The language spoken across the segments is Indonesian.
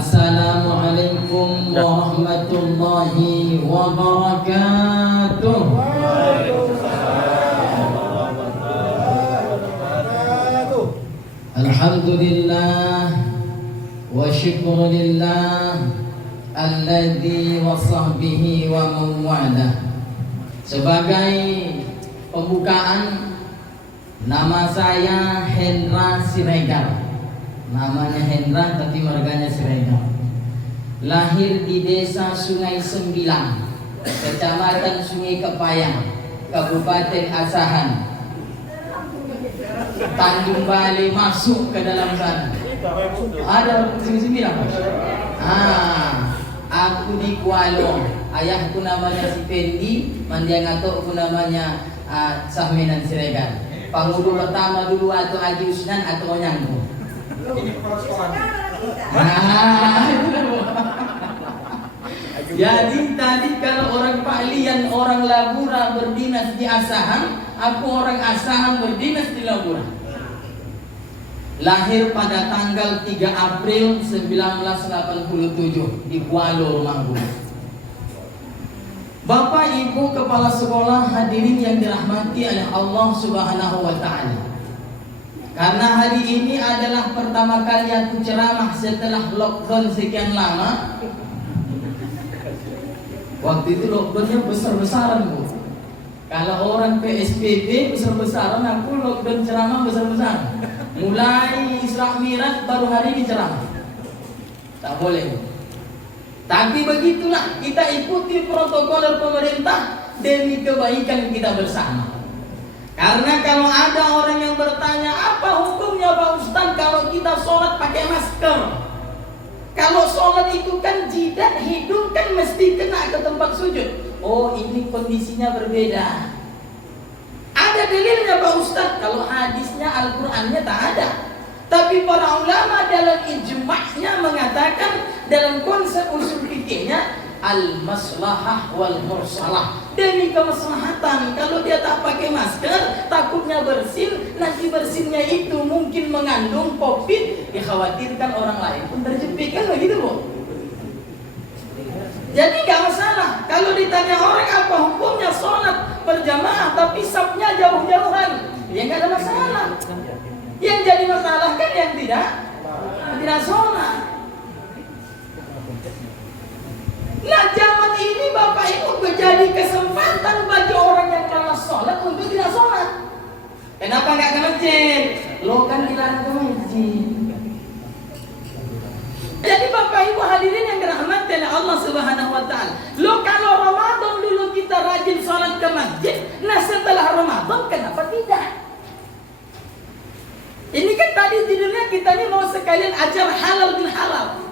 Assalamualaikum warahmatullahi wabarakatuh. Alhamdulillah wa syukurillah alladzi wasahbihi wa mawala. Sebagai pembukaan, nama saya Hendra Siregar. Namanya Hendra tapi marganya Siregar. Lahir di desa Sungai Sembilang, Kecamatan Sungai Kepayang, Kabupaten Asahan, Tanjung Balai, masuk ke dalam sana. Ada Sungai Sembilang. Aku di Kualo. Ayahku namanya si Pendi, mandiangato namanya Sahmenan Siregar. Pengudu pertama dulu atau Haji Usnan atau Onyangku. Jadi tadi kalau orang Paklian, orang Labura berdinas di Asahan, aku orang Asahan berdinas di Labura. Lahir pada tanggal 3 April 1987 di Kuala Rumahku. Bapak Ibu Kepala Sekolah, hadirin yang dirahmati oleh Allah Subhanahu wa Ta'ala. Karena hari ini adalah pertama kali aku ceramah setelah lockdown sekian lama. Waktu itu lockdownnya besar-besaran, Bu. Kalau orang PSBB besar-besaran, aku lockdown ceramah besar-besaran. Mulai Isra Mi'raj baru hari ini ceramah. Tak boleh, Bu. Tapi begitulah, kita ikuti protokol pemerintah demi kebaikan kita bersama. Karena kalau ada orang yang bertanya, apa hukumnya Pak Ustaz kalau kita sholat pakai masker? Kalau sholat itu kan jidat, hidung kan mesti kena ke tempat sujud. Oh, ini kondisinya berbeda. Ada dalilnya Pak Ustaz? Kalau hadisnya, Al-Qur'annya tak ada. Tapi para ulama dalam ijma'nya mengatakan, dalam konsep usul fikihnya, al-maslahah wal mursalah, demi kemaslahatan. Kalau dia tak pakai masker, takutnya bersin, nanti bersinnya itu mungkin mengandung COVID, dikhawatirkan orang lain pun terjepit, kan begitu, Bu? Jadi gak masalah. Kalau ditanya orang apa hukumnya sholat berjamaah tapi safnya jauh-jauhan, ya gak ada masalah. Yang jadi masalah kan yang tidak sholat. Nah, zaman ini Bapak Ibu menjadi kesempatan bagi orang yang malas sholat untuk tidak sholat. Kenapa nggak ke masjid? Lo kan dilarang ke masjid. Jadi Bapak Ibu hadirin yang dirahmati oleh Allah Subhanahu wa Ta'ala, lo kalau Ramadan dulu kita rajin sholat ke masjid, nah setelah Ramadan kenapa tidak? Ini kan tadi judulnya kita ini mau sekalian ajar halal bil halal.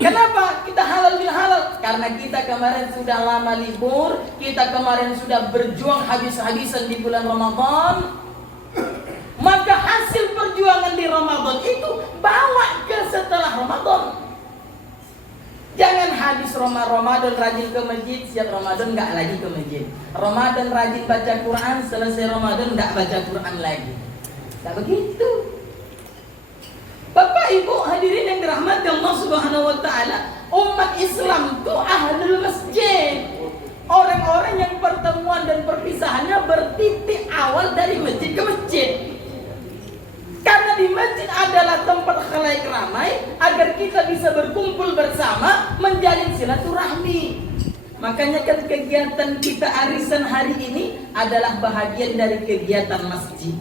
Kenapa kita halal bil halal? Karena kita kemarin sudah lama libur, kita kemarin sudah berjuang habis-habisan di bulan Ramadan. Maka hasil perjuangan di Ramadan itu bawa ke setelah Ramadan. Jangan habis Ramadan rajin ke masjid, siap Ramadan nggak lagi ke masjid. Ramadan rajin baca Quran, selesai Ramadan nggak baca Quran lagi. Tak begitu. Bapak Ibu hadirin yang dirahmati Allah Subhanahu wa Ta'ala, umat Islam itu ahlul masjid. Orang-orang yang pertemuan dan perpisahannya bertitik awal dari masjid ke masjid. Karena di masjid adalah tempat khalayak ramai agar kita bisa berkumpul bersama, menjalin silaturahmi. Makanya kan kegiatan kita arisan hari ini adalah bahagian dari kegiatan masjid,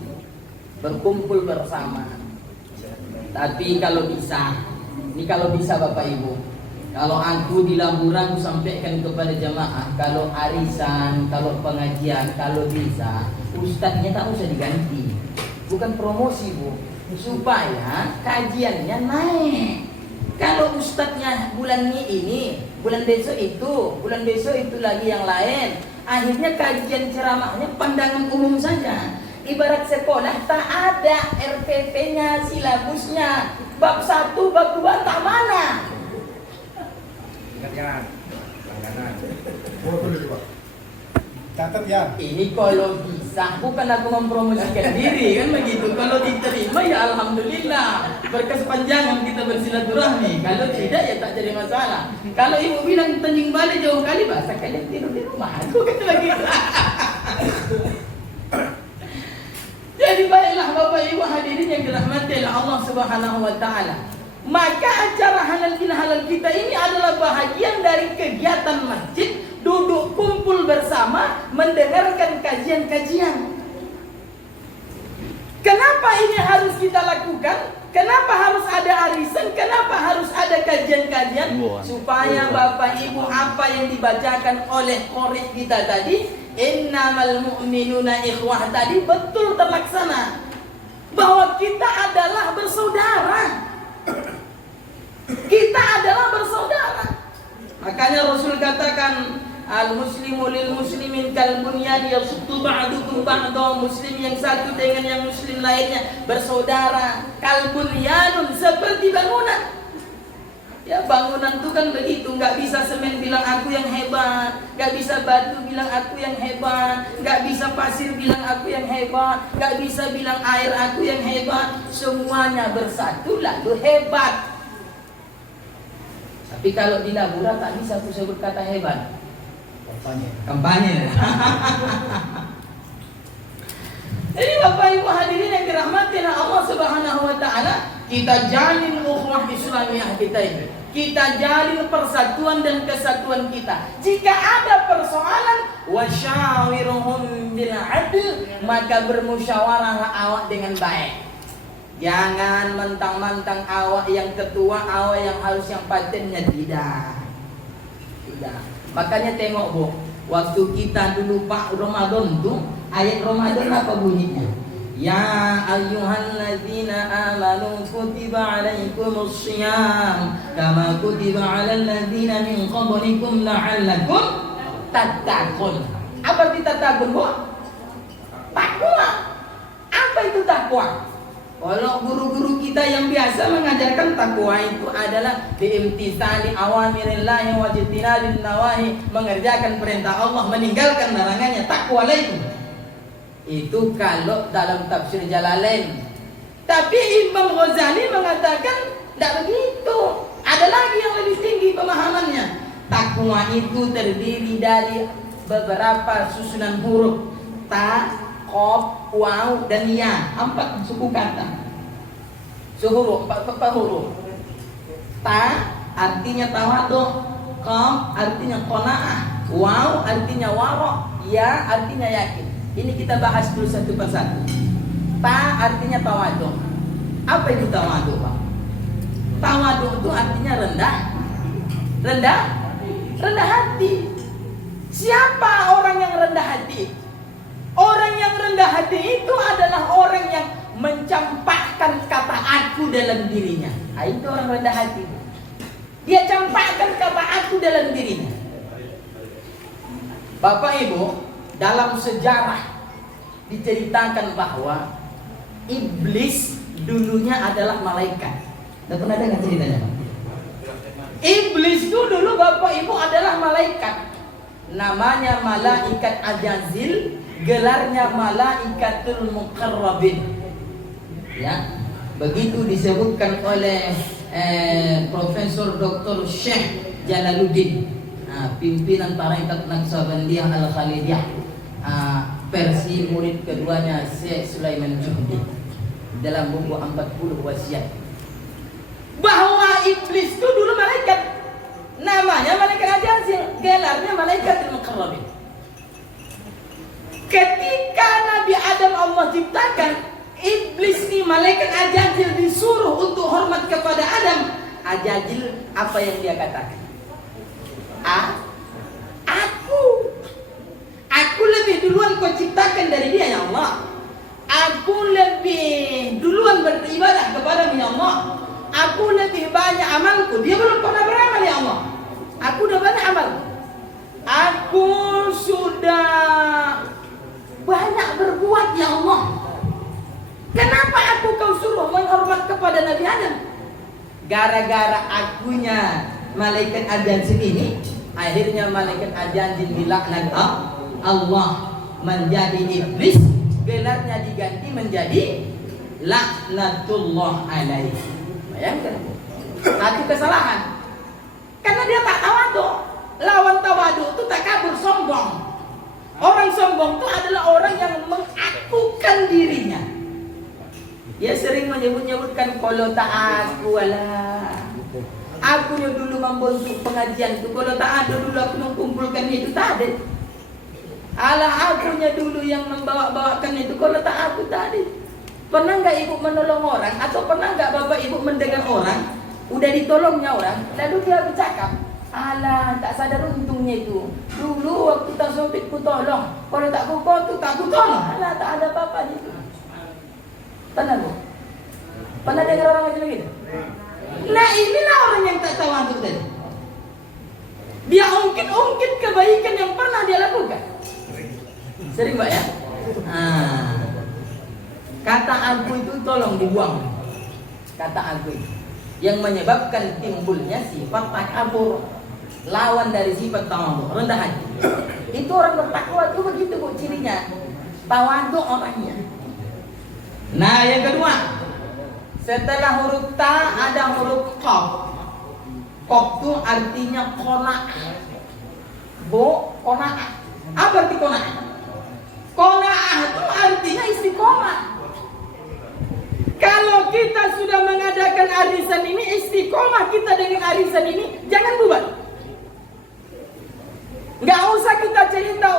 berkumpul bersama. Tapi kalau bisa, ini kalau bisa Bapak Ibu, kalau aku di Lamburan sampaikan kepada jamaah, kalau arisan, kalau pengajian, kalau bisa, ustadznya tak usah diganti. Bukan promosi, Bu, supaya kajiannya naik. Kalau ustadznya bulan ini, bulan besok itu lagi yang lain, akhirnya kajian ceramahnya pandangan umum saja. Ibarat sekolah tak ada RPP-nya, silabusnya, bab 1, bab 2 tak mana. Langganan. Catat ya. Ini kalau bisa sah, bukan aku mempromosikan diri kan begitu. Kalau diterima ya alhamdulillah, berkesepanjangan kita bersilaturahmi. Kalau tidak ya tak jadi masalah. Kalau ibu bilang Tanjung Balai jauh kali, bahasa kalian tidur di rumah. Aku kata begitu. Jadi baiklah Bapak Ibu hadirin yang dirahmati oleh Allah Subhanahu wa taala. Maka acara halal halal kita ini adalah bahagian dari kegiatan masjid, duduk kumpul bersama mendengarkan kajian-kajian. Kenapa ini harus kita lakukan? Kenapa harus ada arisan? Kenapa harus ada kajian-kajian? Supaya Bapak Ibu apa yang dibacakan oleh qori kita tadi, innamal mu'minuna ikhwah tadi betul terlaksana. Bahwa kita adalah bersaudara. Kita adalah bersaudara. Makanya Rasul katakan al-muslimu lil muslimin kal bunyan yasuddu ba'dukum ba'da. Muslim yang satu dengan yang muslim lainnya bersaudara. Kal bunyanun, seperti bangunan. Ya bangunan itu kan begitu, nggak bisa semen bilang aku yang hebat, nggak bisa batu bilang aku yang hebat, nggak bisa pasir bilang aku yang hebat, nggak bisa bilang air aku yang hebat. Semuanya bersatu lalu hebat. Tapi kalau di Labura tak bisa aku sebut kata hebat. Kampanye. Jadi Bapak Ibu hadirin yang dirahmati oleh Allah Subhanahu wa taala, kita jalin ukhuwah Islamiyah kita ini. Kita jalin persatuan dan kesatuan kita. Jika ada persoalan, wasyawiruhum bil adl, maka bermusyawarahlah awak dengan baik. Jangan mentang-mentang awak yang ketua, awak yang harus yang patennya, tidak. Makanya tengok Bu, waktu kita dulu Pak Ramadan tuh, ayat Ramadan apa bunyinya? Ya ayyuhalladzina amanu kutiba alaikumus syiyam kama kutiba alal ladzina min qablikum la'allakum tattaqun. Apa arti tattaqun, Bu? Takwa. Apa itu takwa? Kalau guru-guru kita yang biasa mengajarkan takwa itu adalah biimtisali awamirillahi wa jtinabin nawahi, mengerjakan perintah Allah, meninggalkan larangannya. Takwa itu. Itu kalau dalam tafsir Jalalain. Tapi Imam Ghazali mengatakan tidak begitu. Ada lagi yang lebih tinggi pemahamannya. Takwa itu terdiri dari beberapa susunan huruf. Ta, qaf, waw, dan ya. 4 suku kata. Suhuruf, 4 huruf. Ta artinya tawadhu, qaf artinya qanaah, waw artinya wara, ya artinya yakin. Ini kita bahas dulu satu persatu. Ta artinya tawadhu. Apa itu tawadhu, Pak? Tawadhu itu artinya rendah. Rendah hati. Siapa orang yang rendah hati? Orang yang rendah hati itu adalah orang yang mencampakkan kata aku dalam dirinya. Nah, itu orang rendah hati. Dia campakkan kata aku dalam dirinya. Bapak Ibu, dalam sejarah diceritakan bahwa iblis dulunya adalah malaikat. Tidak pernah dengar ceritanya? Iblis itu dulu Bapak Ibu adalah malaikat. Namanya malaikat Ajazil, gelarnya malaikatul muqarrabin. Ya, begitu disebutkan oleh Profesor Dr. Syekh Jalaluddin, pimpinan tarekat Naqsabandiyah Al-Khalidiyah, versi murid keduanya Syekh Sulaiman Juhdi dalam buku 40 wasiat, bahwa iblis itu dulu malaikat, namanya malaikat Ajazil, gelarnya malaikatul muqarrabin. Ketika Nabi Adam Allah ciptakan, iblis nih malaikat Ajazil disuruh untuk hormat kepada Adam. Ajazil apa yang dia katakan? Aku lebih duluan kau ciptakan dari dia ya Allah. Aku lebih duluan beribadah kepada ya Allah. Aku lebih banyak amalku. Dia belum pernah beramal ya Allah. Aku udah banyak amal. Aku sudah banyak berbuat ya Allah. Kenapa aku kau suruh menghormat kepada Nabi Adam? Gara-gara akunya malaikat Ajazil ini, akhirnya malaikat Ajazil dilaknat Allah menjadi iblis, diganti menjadi laknatullah alaihi. Bayangkan, satu kesalahan. Karena dia tak tawadu. Lawan tawadu itu takabur, sombong. Orang sombong itu adalah orang yang mengakukan dirinya. Dia sering menyebut-nyebutkan kalau tak aku lah. Aku yang dulu membentuk pengajian itu. Kalau tak ada dulu aku mengumpulkan itu tadi. Alah akunya dulu yang membawa-bawakan itu. Kalau tak aku tadi. Pernah nggak ibu menolong orang? Atau pernah nggak bapak ibu mendengar orang? Udah ditolongnya orang, lalu dia bercakap, alah tak sadar untungnya itu. Dulu waktu tak sopit ku tolong, kalau tak ku tuh tak ku tolong. Alah tak ada apa-apa itu. Pernah bu? Pernah dengar orang macam begitu? Nah inilah orang yang tak tahu antuk tadi. Dia ungkit-ungkit kebaikan yang pernah dia lakukan. Sering mbak ya? Kata aku itu tolong dibuang. Kata aku itu yang menyebabkan timbulnya sifat takabur, lawan dari sifat tawadhu, rendah hati. Itu orang bertakwa itu begitu bu cirinya, tawadhu orangnya. Nah yang kedua, setelah huruf ta ada huruf qaf. Qaf itu artinya qanaah. Bu, qanaah. Apa arti qanaah? Qanaah itu artinya istiqomah. Kalau kita sudah mengadakan arisan ini, istiqomah kita dengan arisan ini, jangan bubar. Nggak usah kita cerita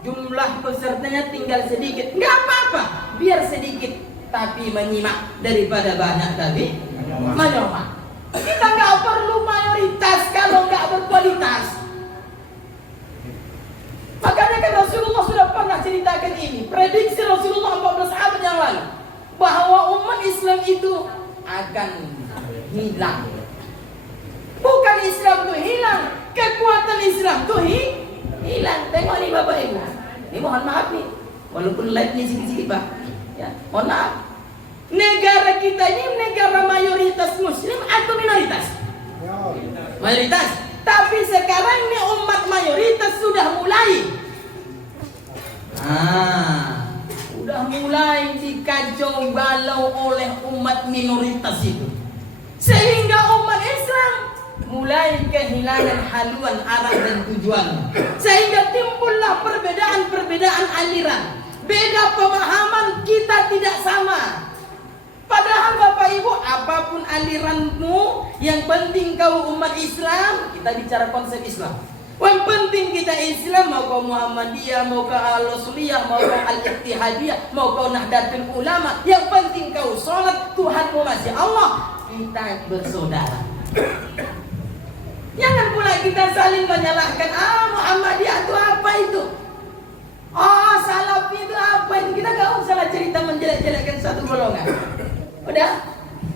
jumlah pesertanya tinggal sedikit, nggak apa-apa, biar sedikit tapi menyimak daripada banyak tapi menyimak. Kita nggak perlu mayoritas kalau nggak berkualitas. Makanya kan Rasulullah sudah pernah ceritakan ini, prediksi Rasulullah 14 abad yang lalu, bahwa umat Islam itu akan hilang. Bukan Islam itu hilang, kekuatan Islam itu hilang. Tengok nih Bapak Ibu. Ini mohon maaf nih, walaupun live-nya sedikit-sedikit Pak. Ya, mohon maaf. Negara kita ini negara mayoritas Muslim atau minoritas? Mayoritas. Tapi sekarang ini umat mayoritas sudah mulai. Sudah mulai dikacau balau oleh umat minoritas itu, sehingga umat Islam mulai kehilangan haluan arah dan tujuan, sehingga timbullah perbedaan-perbedaan aliran, beda pemahaman, kita tidak sama. Padahal Bapak Ibu, apapun aliranmu, yang penting kau umat Islam. Kita bicara konsep Islam. Yang penting kita Islam, mau kau Muhammadiyah, mau kau Al-Rasuliyah, mau kau Al-Ittihadiyah, mau kau Nahdlatul Ulama. Yang penting kau sholat, Tuhanmu masih Allah, kita bersaudara. Jangan pula kita saling menyalahkan, Muhammadiyah itu apa itu? Salafi itu apa itu? Kita gak usah lah cerita menjelek-jelekkan satu golongan. Udah,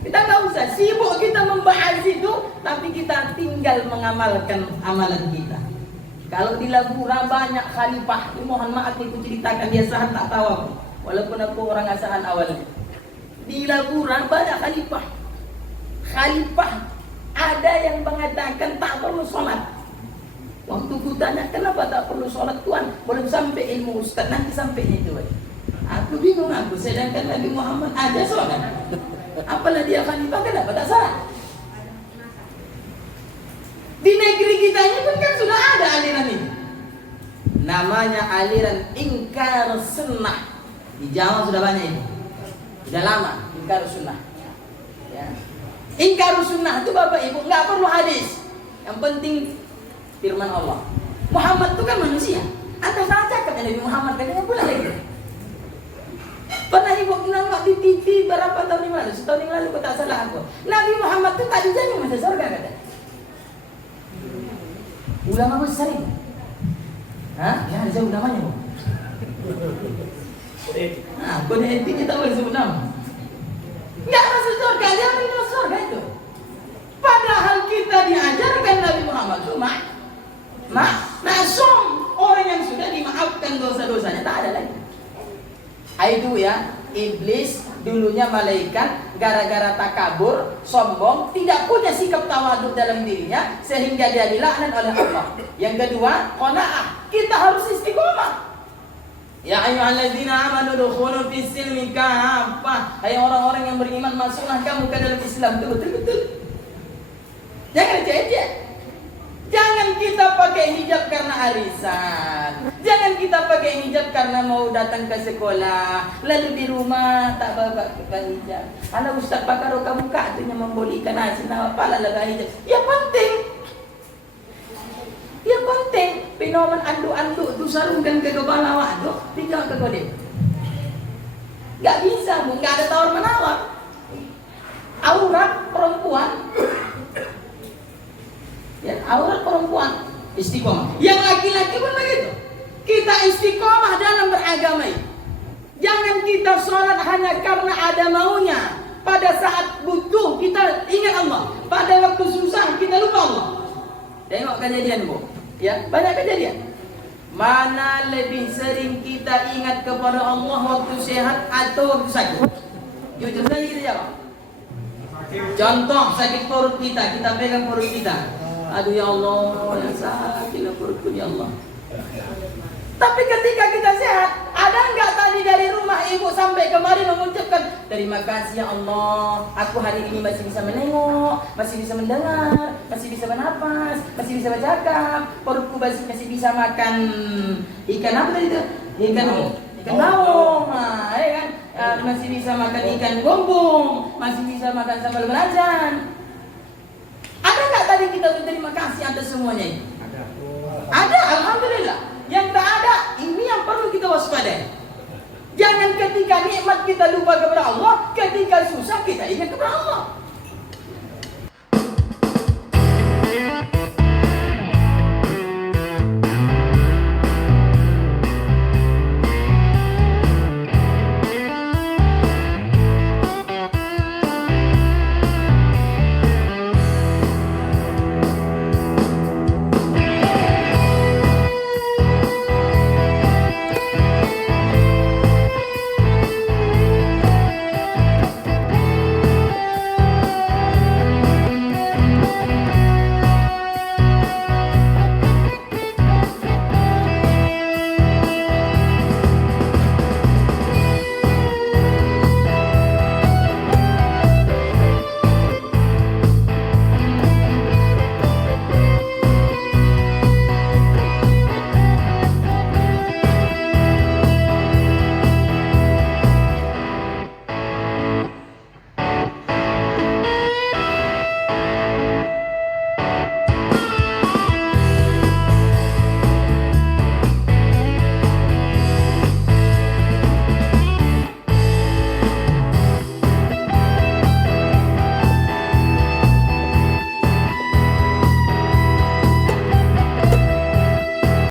kita nggak usah sibuk kita membahas itu, tapi kita tinggal mengamalkan amalan kita. Kalau di Lagura banyak khalifah, mohon maaf itu ceritakan dia sahan tak tahu aku, walaupun aku orang asahan awalnya. Di Lagura banyak khalifah. Khalifah ada yang mengatakan tak perlu sholat. Waktu ku tanya kenapa tak perlu sholat, Tuhan belum sampai ilmu ustaz, nanti sampai itu. Aku bingung aku, sedangkan Nabi Muhammad ada sholat. Apalah dia khalifah, kenapa tak sholat? Di negeri kita ini pun kan sudah ada aliran ini. Namanya aliran ingkar sunnah. Di Jawa sudah banyak ini. Sudah lama ingkar sunnah. Ya. Ingkar sunnah itu Bapak Ibu nggak perlu hadis. Yang penting firman Allah. Muhammad itu kan manusia. Anda salah cakap ya Nabi Muhammad, katanya pula lagi. Pernah ibu nengok di TV berapa tahun yang lalu? Setahun yang lalu kau tak salah aku. Nabi Muhammad itu tak dijamin masuk surga kata. Ulama besar itu. Ya ada sebut namanya bu. Kode etik kita boleh sebut nama. Nggak masuk surga, dia masuk surga itu. Padahal kita diajarkan Nabi Muhammad itu maksum, orang yang sudah dimaafkan dosa-dosanya tak ada lagi. Itu ya, iblis dulunya malaikat, gara-gara takabur, sombong, tidak punya sikap tawadhu dalam dirinya, sehingga dia dilaknat oleh Allah. Yang kedua, qanaah, kita harus istiqomah. Ya ayyuhalladzina amanu dukhulu fis silmi kaffah. Hai orang-orang yang beriman, masuklah kamu ke dalam Islam. Betul. Jangan cecek. Jangan kita pakai hijab karena arisan. Jangan kita pakai hijab karena mau datang ke sekolah. Lalu di rumah tak bawa hijab. Ala ustaz pakai roka buka tu yang membolehkan asin apa lah hijab. Ya penting. Penoman anduk-anduk tu sarungkan ke kepala awak tu. Tidak ke kode. Gak bisa, Bu. Gak ada tawar menawar. Aurat perempuan. Ya, aurat perempuan istiqomah. Yang laki-laki pun begitu. Kita istiqomah dalam beragama. Jangan kita sholat hanya karena ada maunya. Pada saat butuh kita ingat Allah. Pada waktu susah kita lupa Allah. Tengok kejadian, Bu. Ya, banyak kejadian. Mana lebih sering kita ingat kepada Allah waktu sehat atau waktu sakit? Jujur saja kita jawab. Contoh sakit perut kita pegang perut kita. Aduh ya Allah, yang sakit perutku ya Allah. Tapi ketika kita sehat, ada enggak tadi dari rumah ibu sampai kemari mengucapkan terima kasih ya Allah, aku hari ini masih bisa menengok, masih bisa mendengar, masih bisa bernapas, masih bisa bercakap, perutku masih bisa makan ikan apa tadi itu? Ikan baung, ya kan? Masih bisa makan ikan gombong, masih bisa makan sambal belacan. Ada nggak tadi kita berterima kasih atas semuanya ini? Ada, alhamdulillah. Yang tak ada, ini yang perlu kita waspadai. Jangan ketika nikmat kita lupa kepada Allah, ketika susah kita ingat kepada Allah.